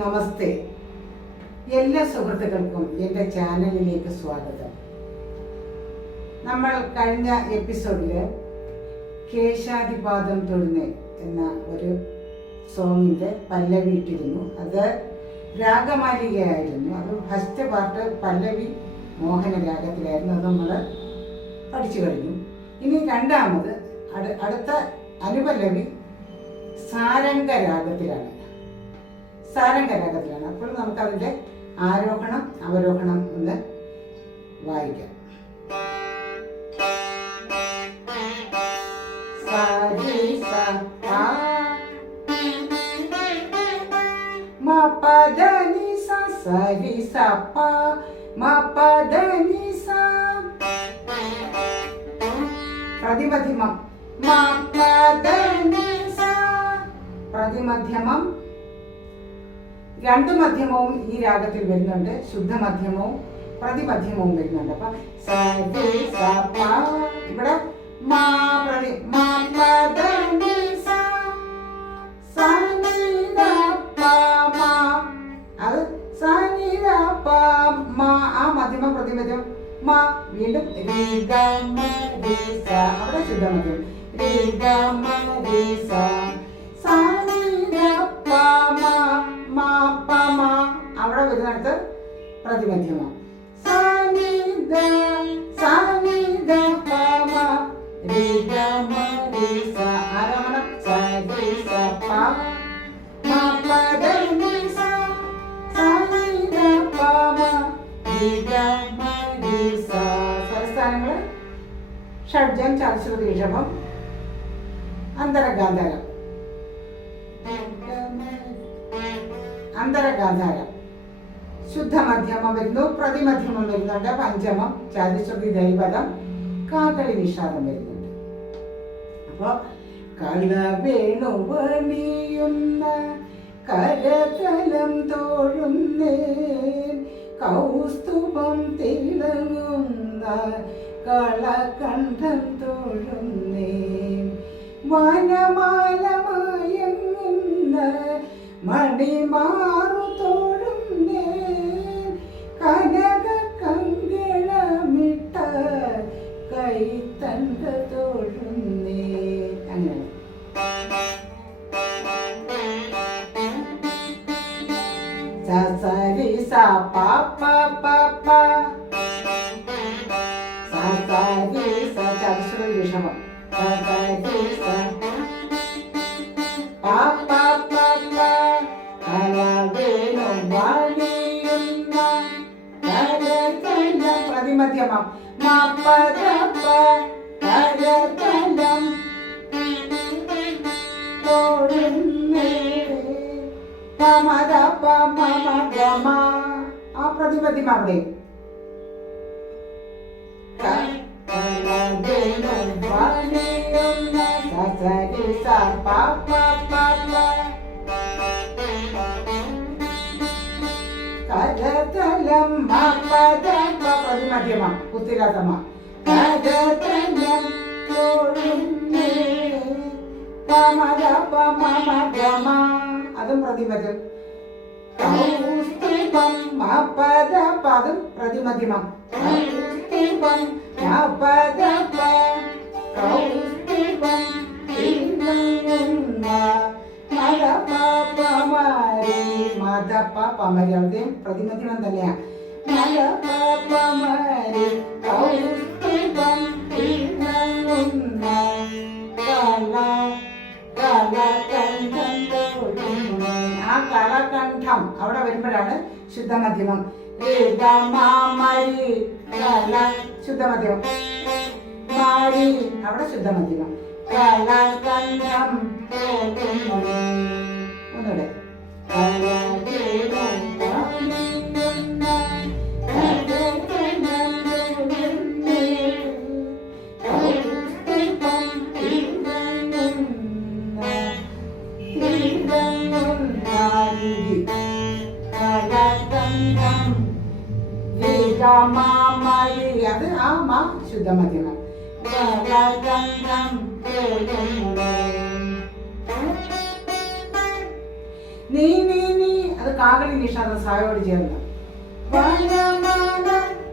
നമസ്തേ. എല്ലാ സുഹൃത്തുക്കൾക്കും എന്റെ ചാനലിലേക്ക് സ്വാഗതം. നമ്മൾ കഴിഞ്ഞ എപ്പിസോഡിൽ കേശാദിപാദം തൊഴുന്നേ എന്ന ഒരു സോങ്ങിന്റെ പല്ലവി ഇട്ടിരുന്നു അത് രാഗമാലികയായിരുന്നു. അത് ഫസ്റ്റ് പാർട്ട് പല്ലവി മോഹന രാഗത്തിലായിരുന്നു. അത് നമ്മൾ പഠിച്ചു കഴിഞ്ഞു. ഇനി രണ്ടാമത് അടുത്ത അനുപല്ലവി സാരംഗ രാഗത്തിലാണ്. സാരംഗ രാഗത്തിലാണ് അപ്പോൾ നമുക്ക് അതിന്റെ ആരോഹണം അവരോഹണം ഒന്ന് വായിക്കാം. സ, രി, സ, പ. മ, പ, ധ, നി, സ, സ, രി, രണ്ട് മധ്യമവും ഈ രാഗത്തിൽ വരുന്നുണ്ട് ശുദ്ധമധ്യമവും പ്രതിമധ്യമവും വരുന്നുണ്ട് അപ്പൊ. ഇവിടെ മാ. ആ മധ്യമ വീണ്ടും രി, ഗ, മ, രി, സ. അവിടെ ശുദ്ധ മ, വരുന്നിടത്ത് സ. സ്വരസ്ഥാനങ്ങൾ ഷഡ്ജം ചാശ്രുതി ഋഷഭം അന്തരഗാന്ധാരം. അന്തരഗാന്ധാരം. ശുദ്ധമധ്യമം വരുന്നു പ്രതിമധ്യമം വരുന്നുണ്ട്. പഞ്ചമം ചാരിശ്രുതി ദൈവതം കാകളി നിഷാദം വരുന്നുണ്ട്. അപ്പൊ കളവേണു വണിയുന്ന കരതലം തോഴുന്നേ കൗസ്തുഭം തിളങ്ങുന്ന കളകണ്ഠം തോഴുന്നേ വനമാലമയങ്ങുന്ന മണിമാറു കരതലം പ്രതിമധ്യമം. ആ അവിടെ. കരതലം മപദ പ്രതിമധ്യമ ഉത്തിരാതമ കരതലം അതും പ്രതിമധ്യം കൗസ്തുഭം മപദ പദം പ്രതിമധ്യമം കൗസ്തുഭം മപദ പ കൗസ്തുഭം തിളങ്ങുന്ന മദപ പമരി മദപ പമരി അവിടെയും പ്രതിമധ്യമം തന്നെയാ മദപ പമരി കൗസ്തുഭം തിളങ്ങുന്ന കല കളകണ്ഠം തോഴുന്നേ. ആ കളകണ്ഠം അവിടെ വരുമ്പോഴാണ് ശുദ്ധമധ്യമം ശുദ്ധമധ്യമം അവിടെ ശുദ്ധമധ്യമം. ഒന്നുകൂടെ. അത് ആ മ ശുദ്ധമധ്യമം. നീ നീ നീ. അത് കാകളി നിഷാദ സായോട് ചേർന്ന്.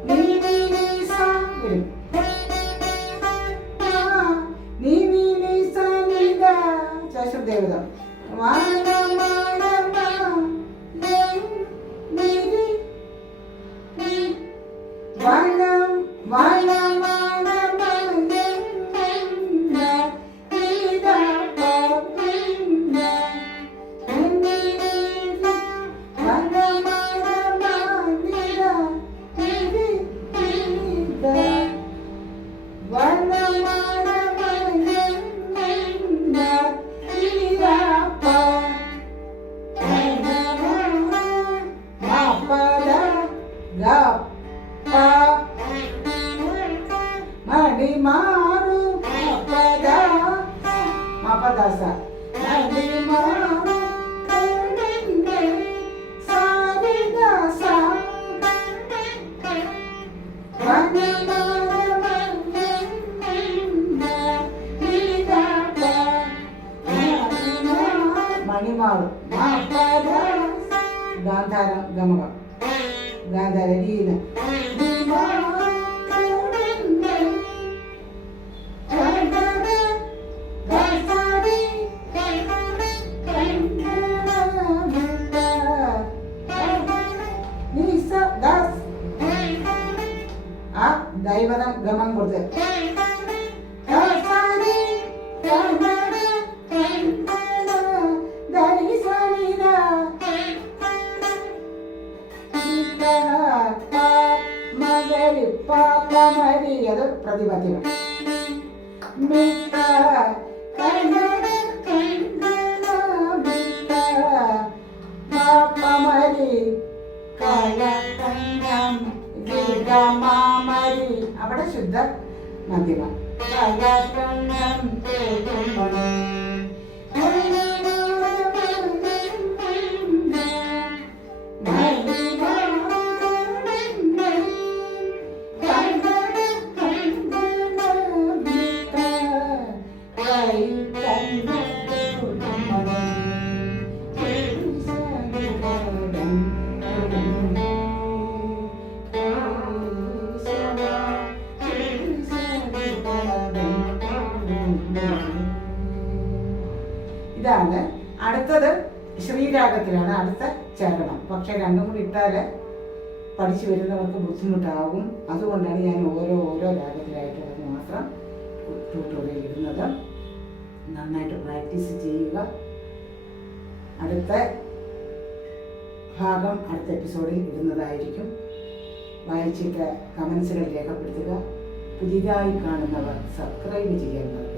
നീ നീ നീ സാ. നീ ശാശ്വത ദേവത. நடிமாறு முப்பதா மாப்பதாசா நடிமாறு మణిమాలు గాంధారం గమకం గాంధార దీన പ്രതിപദ്യം. അവിടെ ശുദ്ധ മധ്യമ. ഇതാണ്. അടുത്തത് ശ്രീരാഗത്തിലാണ് അടുത്ത ചേരണം. പക്ഷെ രണ്ടും കൂടി ഇട്ടാൽ പഠിച്ചു വരുന്നവർക്ക് ബുദ്ധിമുട്ടാകും. അതുകൊണ്ടാണ് ഞാൻ ഓരോ ഓരോ രാഗത്തിലായിട്ട് മാത്രം ട്യൂട്ടോറിയൽ ഇടുന്നത്. നന്നായിട്ട് പ്രാക്ടീസ് ചെയ്യുക. അടുത്ത ഭാഗം അടുത്ത എപ്പിസോഡിൽ ഇടുന്നതായിരിക്കും. വായിച്ചിട്ട് കമൻസുകൾ രേഖപ്പെടുത്തുക. പുതിയതായി കാണുന്നവർ സബ്സ്ക്രൈബ് മറക്കരുത്